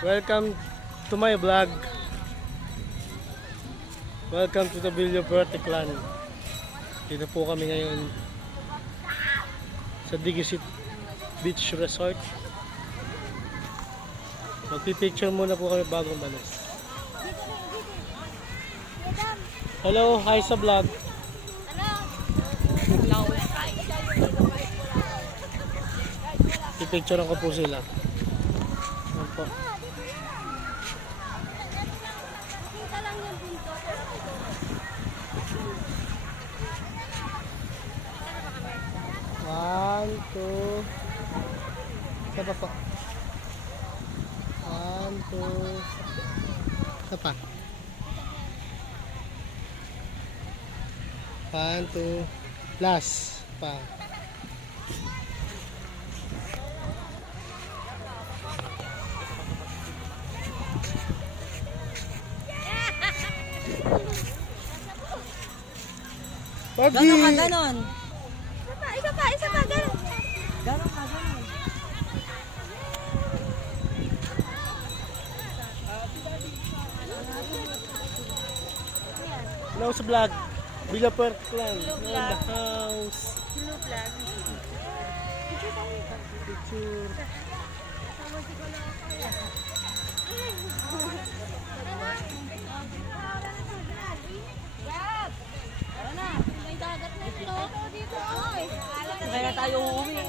Welcome to my vlog. Welcome to the Villa Verde Clan. Dito po kami ngayon sa Digisit Beach Resort. Magpipicture muna po kami bago malis. Hello, hi sa vlog. Pipicturean ko po sila. Ayan po. One, two. Isa pa po. One, two. Isa pa. One, two. Last pa. Ganon ka, ganon. Isa pa, ganon. Ganon ka, ganon. Hello sa vlog. Villa Verde Clan. In the house. Hello, vlog. Picture. May dagat na ito. Dito, oy. Kaya na tayo uuwi.